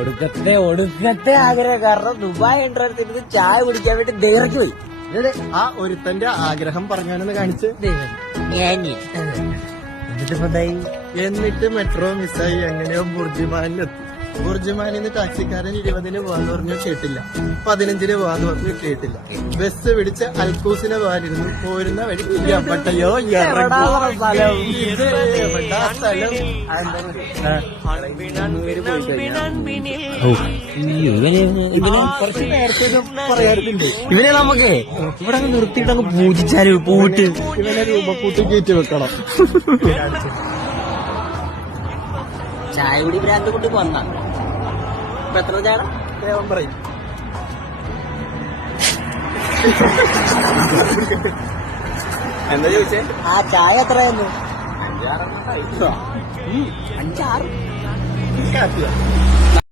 ഒടുക്കത്തെ ആഗ്രഹം. കാരണം ദുബായ് എൻട്രൻസിന് ചായ കുടിക്കാൻ വേണ്ടി ഡയറക്റ്റ് പോയി. ആ ഒരുത്തന്റെ ആഗ്രഹം പറഞ്ഞാണെന്ന് കാണിച്ച് എന്നിട്ട് മെട്രോ മിസ്സായി എങ്ങനെയോ ബുർജിമാനിലെത്തി. ബുർജിമാനിന്ന് ടാക്സിക്കാരൻ 20-ന് പോവാന്ന് പറഞ്ഞു കേട്ടില്ല, 15-ന് പോവാന്ന് പറഞ്ഞു കേട്ടില്ല. ബസ് പിടിച്ച് അൽക്കൂസിനെ പോകാനിരുന്നു. പോരുന്ന വഴി എവിടെയോ പറയാറുണ്ട്. ഇവനെ നമുക്ക് ഇവിടെ നിർത്തിയിട്ട് അങ്ങ് പൂജിച്ചാലും പൂട്ട് ഇവനെ രൂപക്കൂട്ടി കയറ്റി വെക്കണം. ചായ കുടി ഭ്രാന്ത് കൊണ്ട് വന്ന ഇപ്പൊ എത്ര ചായ പറയും. എന്താ ചോദിച്ചേ? ആ ചായ എത്രയായിരുന്നു? 5-6 5-6.